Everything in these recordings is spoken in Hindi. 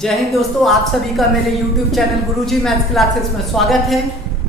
जय हिंद दोस्तों, आप सभी का मेरे YouTube चैनल गुरुजी मैथ्स क्लासेस में स्वागत है।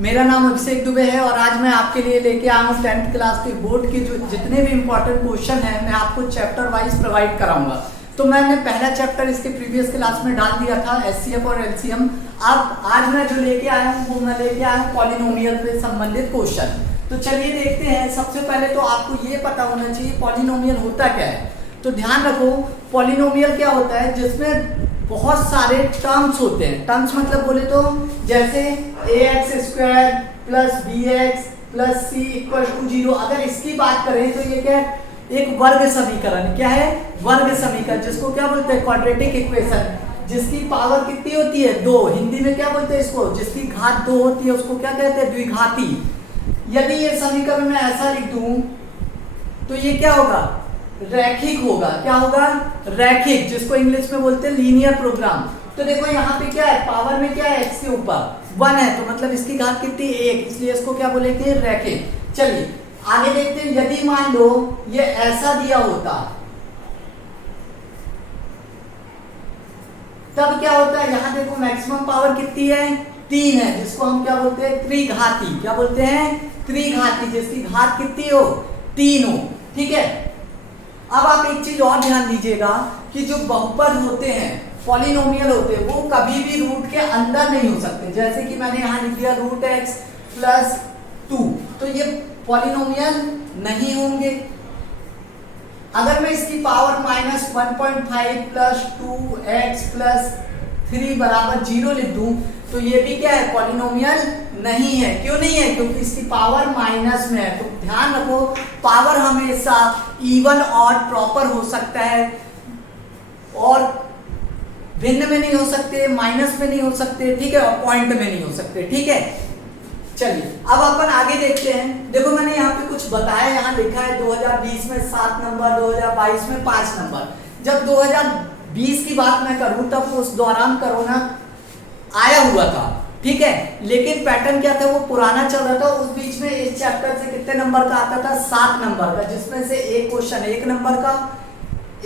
मेरा नाम अभिषेक दुबे है और आज मैं आपके लिए लेके आया हूँ 10th क्लास के बोर्ड के जो जितने भी इम्पोर्टेंट क्वेश्चन हैं मैं आपको चैप्टर वाइज प्रोवाइड कराऊंगा। तो मैंने पहला चैप्टर इसके प्रीवियस क्लास में डाल दिया था HCF और LCM। अब आज मैं जो लेके आया हूँ वो मैं लेके आया हूँ पॉलिनोमियल से संबंधित क्वेश्चन। तो चलिए देखते हैं। सबसे पहले तो आपको ये पता होना चाहिए पॉलिनोमियल होता क्या है। तो ध्यान रखो, पॉलिनोमियल क्या होता है जिसमें बहुत सारे टर्म्स होते हैं। टर्म्स मतलब बोले तो जैसे ax² plus bx plus c equal to 0। अगर इसकी बात करें तो ये क्या है, एक वर्ग समीकरण। क्या है? वर्ग समीकरण, जिसको क्या बोलते हैं? क्वाड्रेटिक इक्वेशन, जिसकी पावर कितनी होती है? 2। हिंदी में क्या बोलते हैं इसको? जिसकी घात 2 होती है उसको क्या कहते हैं? द्विघाती। यदि ये समीकरण मैं ऐसा लिख दूं तो ये क्या होगा? रैखिक होगा। क्या होगा? रैखिक, जिसको इंग्लिश में बोलते हैं लीनियर प्रोग्राम। तो देखो यहाँ पे क्या है, पावर में क्या है? x के ऊपर 1 है, तो मतलब इसकी घात कितनी? 1, इसलिए इसको क्या बोलेंगे? रैखिक। चलिए आगे देखते हैं। यदि मान लो ये ऐसा दिया होता तब क्या होता है? यहाँ देखो मैक्सिमम पावर कितनी है? 3 है, जिसको हम क्या बोलते हैं? त्रिघाती। क्या बोलते हैं? त्रिघाती, जिसकी घात कितनी हो? 3 हो। ठीक है। अब आप एक चीज और ध्यान दीजिएगा कि जो बहुपद होते हैं, पॉलिनोमियल होते हैं, वो कभी भी रूट के अंदर नहीं हो सकते। जैसे कि मैंने यहाँ लिख दिया √x प्लस 2, तो ये पॉलिनोमियल नहीं होंगे। अगर मैं इसकी पावर -1.5 प्लस 2x प्लस 3 बराबर 0 लिख दूं तो ये भी क्या है? पॉलिनोमियल नहीं है। क्यों नहीं है? क्योंकि इसकी पावर माइनस में है। तो ध्यान रखो, पावर हमेशा इवन और प्रॉपर हो सकता है और भिन्न में नहीं हो सकते, माइनस में नहीं हो सकते, ठीक है, और पॉइंट में नहीं हो सकते। ठीक है। चलिए अब अपन आगे देखते हैं। देखो मैंने यहाँ पे कुछ बताया, यहाँ लिखा है 2020 में 7 नंबर, 2022 में 5 नंबर। जब 2020 की बात मैं करूं तब उस दौरान कोरोना आया हुआ था, ठीक है, लेकिन पैटर्न क्या था? वो पुराना चल रहा था। उस बीच में इस चैप्टर से कितने नंबर का आता था? 7 नंबर का, जिसमें से एक क्वेश्चन 1 नंबर का,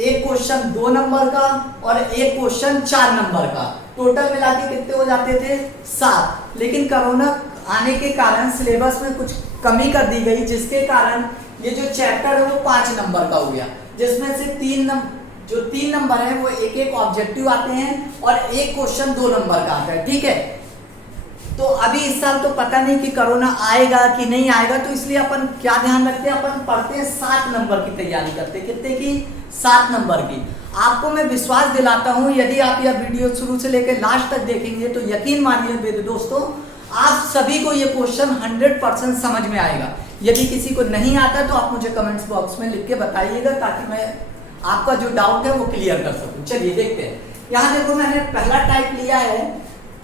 एक क्वेश्चन 2 नंबर का और एक क्वेश्चन 4 नंबर का। टोटल मिला के कितने हो जाते थे? 7। लेकिन कोरोना आने के कारण सिलेबस में कुछ कमी कर दी गई, जिसके कारण ये जो चैप्टर है वो 5 नंबर का हो गया, जिसमें से 3 नंबर है वो एक ऑब्जेक्टिव आते हैं और एक क्वेश्चन 2 नंबर का आता है। ठीक है। तो अभी इस साल तो पता नहीं कि कोरोना आएगा कि नहीं आएगा, तो इसलिए अपन क्या ध्यान रखते हैं? अपन पढ़ते हैं 7 नंबर की तैयारी करते हैं। कितने की? 7 नंबर की। आपको मैं विश्वास दिलाता हूं, यदि आप यह वीडियो शुरू से लेकर लास्ट तक देखेंगे तो यकीन मानिए मेरे दोस्तों, आप सभी को यह क्वेश्चन 100% समझ में आएगा। यदि किसी को नहीं आता तो आप मुझे कमेंट्स बॉक्स में लिख के बताइएगा, ताकि मैं आपका जो डाउट है वो क्लियर कर सकूं। चलिए देखते हैं। यहाँ देखो मैंने पहला टाइप लिया है,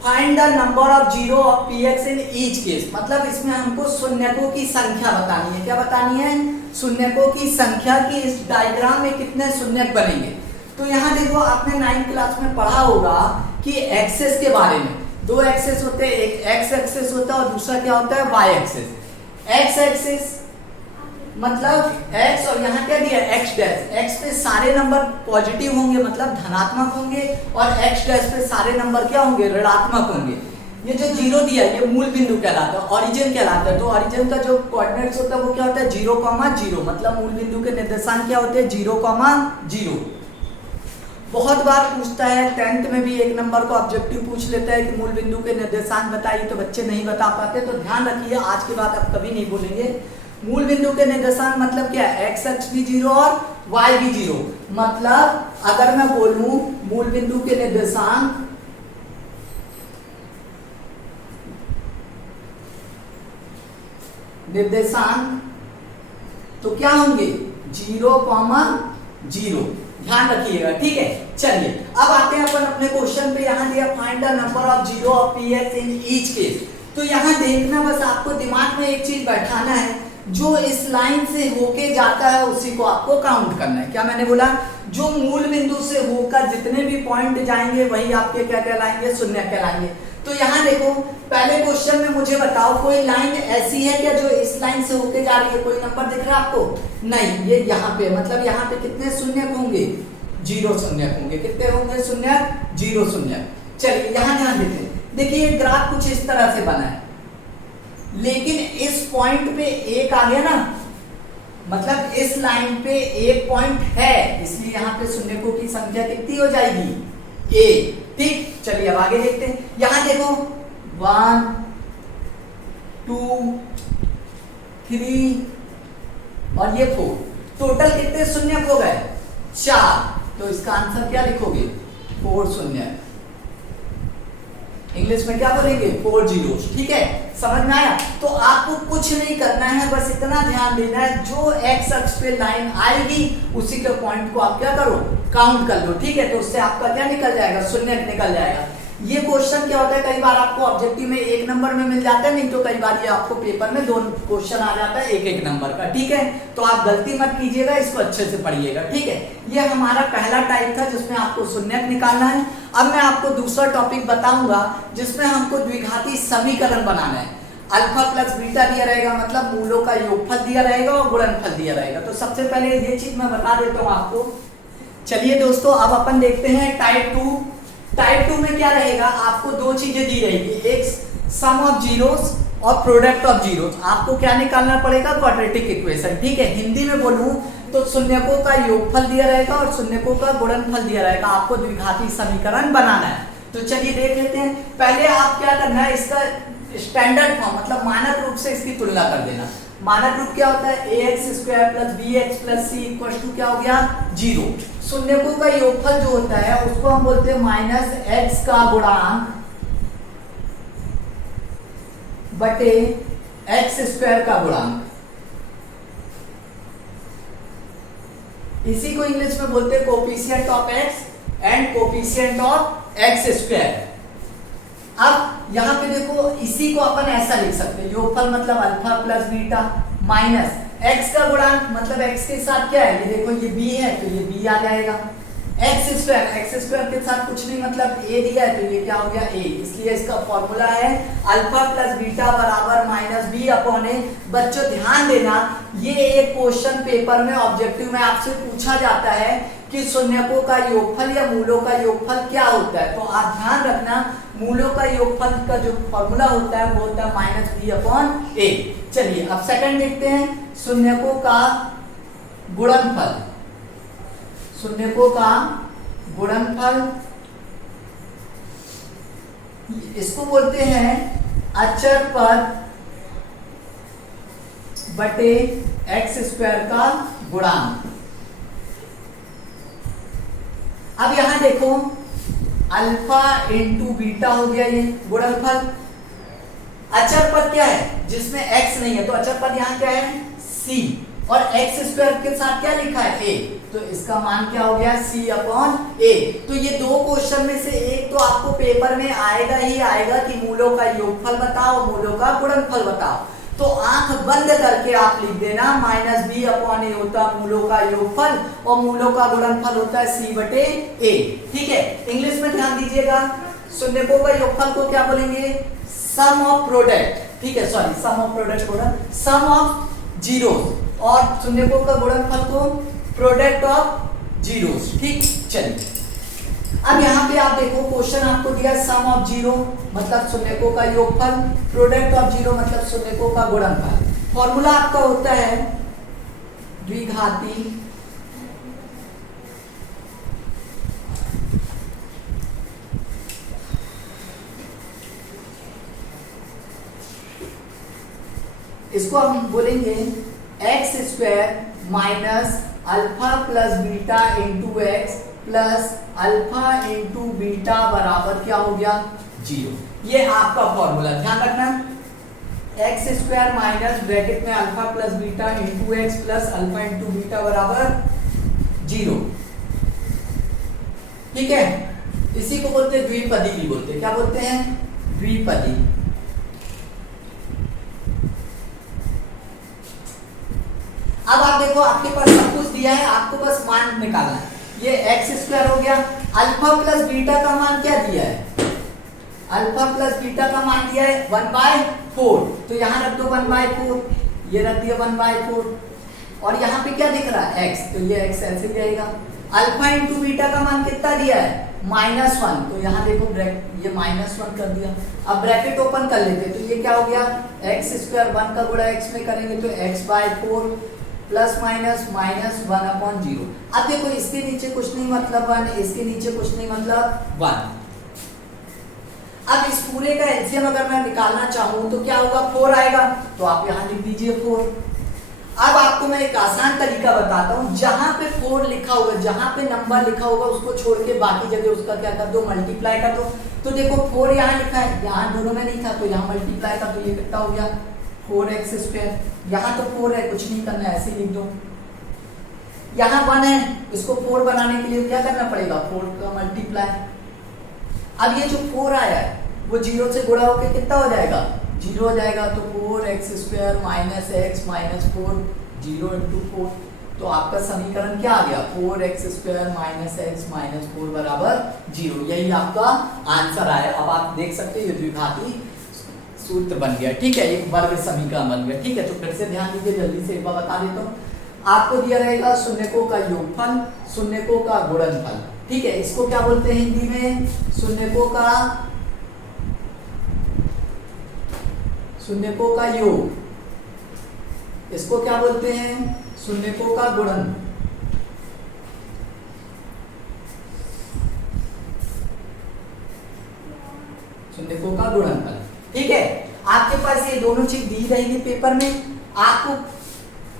find the number of 0 of px in each case. मतलब इसमें हमको शून्यकों की संख्या बतानी है। क्या बतानी है? शून्यकों की संख्या की इस डायग्राम में कितने शून्यक बनेंगे। तो यहाँ देखो आपने 9th क्लास में पढ़ा होगा कि एक्सेस के बारे में। 2 एक्सेस होते हैं, एक एक्स एक्सेस होता है और दूसरा क्या होता है? Y axis. एक्स एक्सेस मतलब x और यहाँ क्या दिया? x dash. x पे सारे नंबर पॉजिटिव होंगे, मतलब धनात्मक होंगे, और x डैश पे सारे नंबर क्या होंगे? ऋणात्मक होंगे। ये जो 0 दिया है ये मूल बिंदु कहलाता है, ओरिजिन कहलाता है। तो ओरिजिन का जो कोऑर्डिनेट्स होता है वो क्या होता है? 0,0। मतलब मूल बिंदु के निर्देशांक क्या होते हैं? 0,0। बहुत बार पूछता है 10th में भी 1 नंबर का ऑब्जेक्टिव पूछ लेता है कि मूल बिंदु के निर्देशांक बताइए, तो बच्चे नहीं बता पाते। तो ध्यान रखिए, आज के बाद आप कभी नहीं भूलेंगे। मूल बिंदु के निर्देशांक मतलब क्या है? x अक्ष भी 0 और y भी 0। मतलब अगर मैं बोलूं मूल बिंदु के निर्देशांक तो क्या होंगे? 0,0। ध्यान रखिएगा। ठीक है। चलिए अब आते हैं अपन अपने क्वेश्चन पे। यहाँ दिया find the number of 0 of px in each case. तो यहाँ देखना, बस आपको दिमाग में एक चीज बैठाना है, जो इस लाइन से होके जाता है उसी को आपको काउंट करना है। क्या मैंने बोला? जो मूल बिंदु से होकर जितने भी पॉइंट जाएंगे वही आपके क्या कहलाएंगे? शून्य कहलाएंगे। तो यहाँ देखो पहले क्वेश्चन में मुझे बताओ कोई लाइन ऐसी है क्या जो इस लाइन से होके जा रही है? कोई नंबर दिख रहा है आपको? नहीं। ये यहाँ पे मतलब यहाँ पे कितने शून्य होंगे? जीरो शून्य होंगे। कितने होंगे शून्य? जीरो शून्य। चलिए यहां ध्यान देते हैं, देखिए ग्राफ कुछ इस तरह से बना है, लेकिन इस पॉइंट पे एक आ गया ना, मतलब इस लाइन पे एक पॉइंट है, इसलिए यहाँ पे शून्यकों की संख्या कितनी हो जाएगी? एक। ठीक, चलिए अब आगे देखते हैं। यहां देखो 1 2 3 और ये 4, टोटल कितने शून्य हो गए? 4। तो इसका आंसर क्या लिखोगे? 4 शून्य। इंग्लिश में क्या बोलेंगे? 4 जीरोस। ठीक है, समझ में आया? तो आपको कुछ नहीं करना है, बस इतना ध्यान देना है, जो एक्स अक्ष पे लाइन आएगी उसी के पॉइंट को आप क्या करो? काउंट कर लो। ठीक है, तो उससे आपका क्या निकल जाएगा? शून्य निकल जाएगा। ये क्वेश्चन क्या होता है, कई बार आपको ऑब्जेक्टिव में 1 नंबर में मिल जाता है, नहीं तो कई बार ये आपको पेपर में 2 क्वेश्चन आ जाता है 1-1 नंबर का। ठीक है, तो आप गलती मत कीजिएगा, इसको अच्छे से पढ़िएगा। ठीक है, ये हमारा पहला टाइप था जिसमें आपको शून्य निकालना है। अब मैं आपको दूसरा टॉपिक बताऊंगा जिसमें हमको द्विघाती समीकरण बनाना है। अल्फा प्लस बीटा दिया रहेगा, मतलब मूलों का योगफल दिया रहेगा और गुणनफल दिया रहेगा। तो सबसे पहले ये चीज मैं बता देता हूँ आपको। चलिए दोस्तों, अब अपन देखते हैं टाइप 2। टाइप 2 में क्या रहेगा? आपको 2 चीजें दी रहेगी, एक सम ऑफ जीरोस और प्रोडक्ट ऑफ जीरोस। आपको क्या निकालना पड़ेगा? Quadratic equation. ठीक है, हिंदी में बोलूं तो शून्यकों का योगफल दिया रहेगा और शून्यकों का गुणनफल दिया रहेगा। आपको द्विघाती समीकरण बनाना है। तो चलिए देख लेते हैं। पहले आप क्या करना है, इसका स्टैंडर्ड फॉर्म मतलब मानक रूप से इसकी तुलना कर देना। मानक रूप क्या होता है? ax² + bx + c = क्या हो गया? 0। शून्यकों का योगफल जो होता है उसको हम बोलते हैं -x का गुणांक बटे x² का गुणांक। इसी को इंग्लिश में बोलते हैं coefficient of x and coefficient of x²। अब यहां पे देखो, इसी को अपन ऐसा लिख सकते हैं, योगफल मतलब alpha plus beta minus x का गुणांक मतलब x के साथ क्या है? ये देखो ये b है तो ये b आ जाएगा। x² के साथ कुछ नहीं, मतलब a दिया है तो ये क्या हो गया? a। इसलिए इसका फॉर्मूला है अल्फा प्लस बीटा बराबर -b/a। बच्चों ध्यान देना, ये एक क्वेश्चन पेपर में ऑब्जेक्टिव में आपसे पूछा जाता है कि शून्यकों का योगफल या मूलों का योगफल क्या होता है। तो आप ध्यान रखना, मूलों का योगफल का जो फॉर्मूला होता है वो होता है -b/a। चलिए अब सेकंड देखते हैं, शून्यकों का गुणनफल। शून्यकों का गुणनफल इसको बोलते हैं अचर पद बटे x² का गुणांक। अब यहां देखो, अल्फा इंटू बीटा हो गया ये गुणनफल। अचर पद क्या है? जिसमें x नहीं है, तो अचर पद यहां क्या है? c। और x² के साथ क्या लिखा है? a। तो इसका मान क्या हो गया? c/a। तो ये 2 क्वेश्चन में से एक तो आपको पेपर में आएगा ही आएगा कि मूलों का योगफल बताओ, मूलों का गुणनफल बताओ। तो आंख बंद करके आप लिख देना -b/a होता है मूलों का योगफल और मूलों का गुणनफल होता है c/a। ठीक है, इंग्लिश में ध्यान दीजिएगा, शून्यकों का योगफल को क्या बोलेंगे? सम ऑफ प्रोडक्ट। ठीक है, सॉरी सम ऑफ प्रोडक्ट बोला, सम ऑफ जीरोस, और शून्यकों का गुणनफल को प्रोडक्ट ऑफ जीरोस। ठीक, चलिए अब यहाँ पे आप देखो, क्वेश्चन आपको दिया सम ऑफ जीरो मतलब शून्यकों का योगफल, प्रोडक्ट ऑफ जीरो मतलब शून्यकों का गुणनफल। फॉर्मूला आपका होता है द्विघाती इसको हम बोलेंगे x² minus alpha plus beta into X plus alpha into beta बराबर क्या हो गया? 0। ये आपका फॉर्मूला ध्यान रखना, x² माइनस ब्रैकेट में alpha plus beta into X plus alpha into beta बराबर 0। ठीक है, इसी को बोलते हैं द्विपदी भी बोलते हैं। क्या बोलते हैं? द्विपदी। अब आप देखो, आपके पास सब कुछ दिया है, आपको बस मान निकालना है। ये x² हो गया, अल्फा प्लस बीटा का मान क्या दिया है? अल्फा प्लस बीटा का मान दिया है 1/4। तो यहां रख दो 1/4, ये रख दिया 1/4, और यहाँ पे क्या दिख रहा है? x। तो ये x ऐसे जाएगा, अल्फा इंटू बीटा का मान कितना दिया है -1, तो यहाँ देखो ये -1 कर दिया। अब ब्रैकेट ओपन कर लेते, तो ये क्या हो गया एक्स स्क्वायर 1 का गुणा x में करेंगे तो x/4 प्लस माइनस -1/0। अब देखो इसके नीचे कुछ नहीं मतलब 1, इसके नीचे कुछ नहीं मतलब 1। अब इस पूरे का एलसीएम अगर मैं निकालना चाहूं तो क्या होगा 4 आएगा, तो आप यहाँ लिख दीजिए 4। अब आपको मैं एक आसान तरीका बताता हूँ, जहां पे 4 लिखा होगा, जहां पे नंबर लिखा होगा उसको छोड़ के बाकी जगह उसका क्या कर दो मल्टीप्लाई कर दो। तो देखो 4 यहाँ लिखा है, यहाँ दोनों में नहीं था तो यहाँ मल्टीप्लाई का, तो ये कितना हो गया 4x²। यहाँ तो 4 है, कुछ नहीं करना है, ऐसे लिख दो। यहाँ 1 है, इसको 4 बनाने के लिए क्या करना पड़ेगा 4 का मल्टीप्लाई। अब ये जो 4 आया है वो 0 से गुणा होकर कितना हो जाएगा 0 हो जाएगा, तो 4x² minus x minus 4 0 into 4, तो आपका समीकरण क्या आ गया 4x² माइनस x माइनस 4 बराबर 0। यही आपका आंसर आया। अब आप देख सकते हैं ये द्विघाती सूत्र बन गया, ठीक है, एक वर्ग समीकरण बन गया, ठीक है। तो फिर से ध्यान दीजिए, जल्दी से एक बार बता देता हूँ। आपको दिया रहेगा शून्यकों का योगफल, शून्यकों का गुणनफल, ठीक है। इसको क्या बोलते हैं हिंदी में शून्यकों का योग, इसको क्या बोलते हैं शून्यकों का गुणन। शून्यकों का गुणनफल, ठीक है। आपके पास ये दोनों चीज दी रहेगी पेपर में, आपको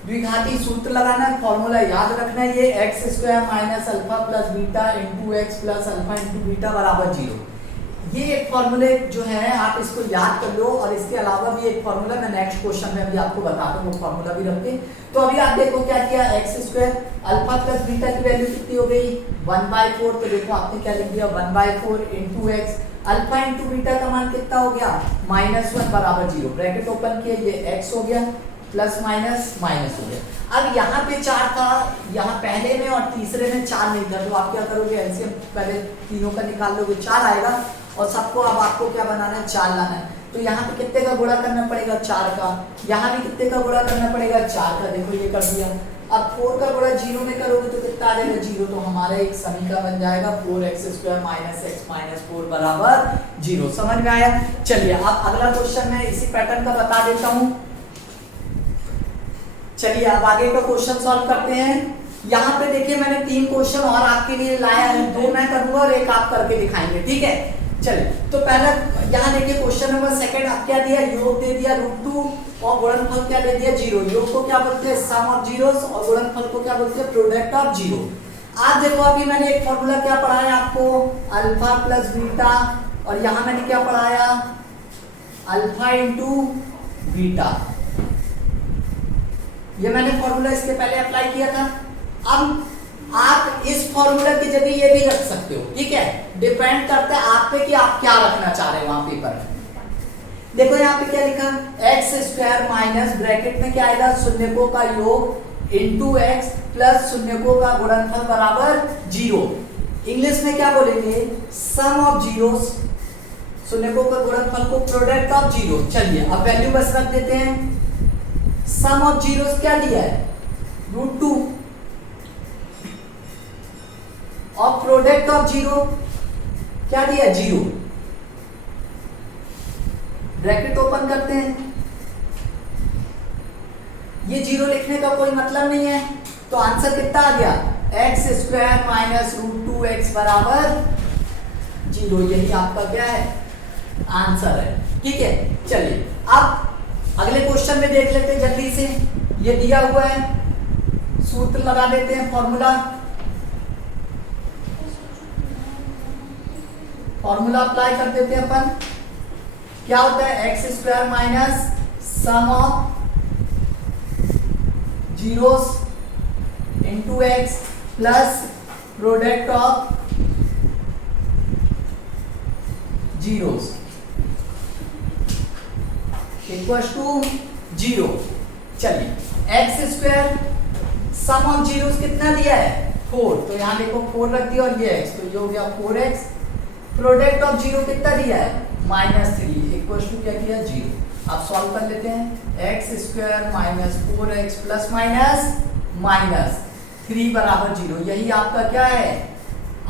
द्विघाती सूत्र लगाना है, फॉर्मूला याद रखना है, ये x² minus alpha plus beta into X plus alpha into beta बराबर 0। ये एक फॉर्मूले जो है आप इसको याद कर लो, और इसके अलावा भी एक फॉर्मूला मैं नेक्स्ट क्वेश्चन में अभी आपको बताता हूँ, वो फॉर्मूला भी रखते। तो अभी आप देखो क्या किया, x² अल्फा प्लस बीटा की वैल्यू कितनी हो गई 1/4, तो देखो आपने क्या लिख दिया 1/4 into x, alpha into beta का मान कितना हो गया -1 बराबर 0। ब्रैकेट ओपन किया, ये x हो गया प्लस माइनस माइनस हो गया। अब यहाँ पे 4 था, यहाँ पहले में और तीसरे में 4 नहीं था, तो आप क्या करोगे एलसीएम पहले तीनों का निकाल लोगे, 4 आएगा, और सबको अब आपको क्या बनाना है 4 लाना है। तो यहाँ पे कितने का गुणा करना पड़ेगा 4 का, यहाँ भी कितने का गुणा करना पड़ेगा 4 का, देखो ये कर दिया। अब 4 का गुणा 0 में करोगे तो कितना आ जाएगा 0, तो हमारा एक समीकरण बन जाएगा 4x² माइनस x माइनस 4 बराबर 0। समझ में आया। चलिए अब अगला क्वेश्चन मैं इसी पैटर्न का बता देता हूँ। चलिए अब आगे का क्वेश्चन सॉल्व करते हैं। यहाँ पे देखिए मैंने 3 क्वेश्चन और आपके लिए लाया है, 2 मैं करूंगा और एक आप करके दिखाएंगे, ठीक है। चलिए तो पहला यहाँ देखिए क्वेश्चन नंबर सेकंड, आप क्या दिया योग दे दिया √2 और गुणनफल क्या दे दिया 0। योग को क्या बोलते हैं सम ऑफ जीरोस और गुणनफल को क्या बोलते हैं प्रोडक्ट ऑफ जीरो। आप देखो अभी मैंने एक फॉर्मूला क्या पढ़ाया आपको अल्फा प्लस बीटा, और यहाँ मैंने क्या पढ़ाया अल्फा इंटू बीटा, ये मैंने फॉर्मूला इसके पहले अप्लाई किया था। अब आप इस फॉर्मूला की जगह ये भी रख सकते हो, ठीक है, डिपेंड करता है आप पे कि आप क्या रखना चाह रहे हो वहां पेपर में। देखो यहाँ पे क्या लिखा x² माइनस ब्रैकेट में क्या आएगा शून्यकों का योग इंटू एक्स प्लस शून्यकों का गुणनफल बराबर 0। इंग्लिश में क्या बोलेंगे सम ऑफ जीरोस, शून्यकों का गुणनफल को प्रोडक्ट ऑफ जीरो। चलिए अब वैल्यू बस रख देते हैं। सम ऑफ जीरोस क्या दिया है √2 और प्रोडक्ट ऑफ जीरो क्या दिया 0। ब्रैकेट ओपन करते हैं, ये 0 लिखने का कोई मतलब नहीं है, तो आंसर कितना आ गया x² माइनस √2x बराबर 0। यही आपका क्या है आंसर है, ठीक है। चलिए अब अगले क्वेश्चन में देख लेते हैं जल्दी से। ये दिया हुआ है, सूत्र लगा देते हैं, फॉर्मूला अप्लाई कर देते हैं अपन। क्या होता है x² minus sum of zeros into X plus product of zeros equals to 0। चलिए x² सम ऑफ जीरोस कितना दिया है 4, तो यहाँ देखो 4 रख दिया और ये x, तो ये हो गया 4x। प्रोडक्ट ऑफ 0 कितना दिया है -3 इक्वल्स टू क्या किया 0। अब सॉल्व कर लेते हैं x² minus 4x plus minus minus 3 बराबर 0, यही आपका क्या है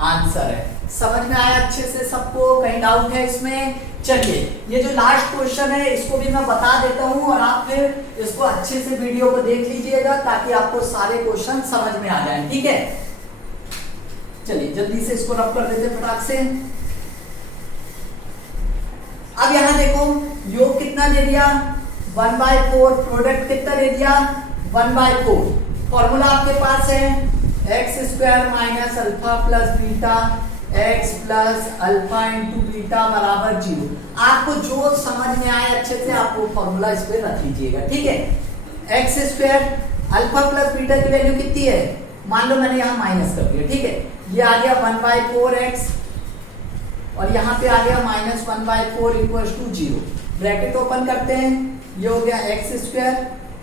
आंसर है। समझ में आया अच्छे से सबको, कहीं डाउट है इसमें? चलिए ये जो लास्ट क्वेश्चन है इसको भी मैं बता देता हूं और आप फिर इसको अच्छे से वीडियो को देख लीजिएगा ताकि आपको सारे क्वेश्चन समझ में आ जाए, ठीक है। चलिए जल्दी से इसको रब कर देते फटाक से। अब यहां देखो योग कितना दे दिया 1/4, प्रोडक्ट कितना दे दिया 1/4। फॉर्मूला आपके पास है x² minus alpha plus beta x plus alpha into beta बराबर 0। आपको जो समझ में आए अच्छे से आप वो फॉर्मूला इस पे रख लीजिएगा, ठीक है। x² अल्फा प्लस बीटा की वैल्यू कितनी है, मान लो मैंने यहाँ माइनस कर दिया, ठीक है। ये आ गया 1/4x और यहाँ पे आ गया minus 1/4 equal to 0। Bracket open करते हैं, ये हो गया x²,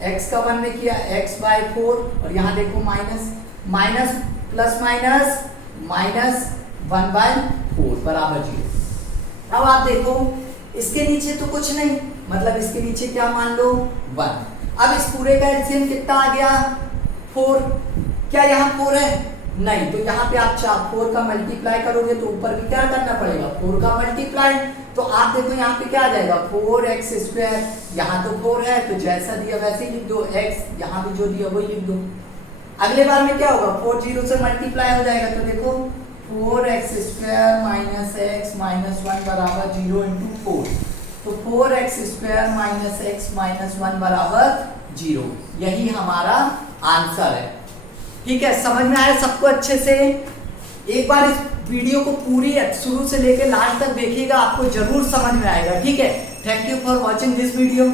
x का 1 में किया x/4 और यहाँ देखो minus minus plus minus minus 1/4 बराबर 0। अब आप देखो इसके नीचे तो कुछ नहीं, मतलब इसके नीचे क्या मान लो 1। अब इस पूरे का एलसीएम कितना आ गया 4। क्या यहाँ 4 है, नहीं, तो यहाँ पे आप 4 का मल्टीप्लाई करोगे तो ऊपर भी क्या करना पड़ेगा 4 का मल्टीप्लाई। तो आप देखो यहाँ पे क्या आ जाएगा 4x², यहाँ तो 4 है तो जैसा दिया वैसे ही लिख दो, x यहाँ भी जो दिया वही लिख दो। अगले बार में क्या होगा 4 0 से मल्टीप्लाई हो जाएगा, तो देखो 4x² माइनस x माइनस 1 बराबर 0 इंटू 4, तो 4x² माइनस x माइनस 1 बराबर 0, यही हमारा आंसर है, ठीक है। समझ में आया सबको अच्छे से? एक बार इस वीडियो को पूरी शुरू से लेकर लास्ट तक देखिएगा, आपको जरूर समझ में आएगा, ठीक है। Thank you for watching this video.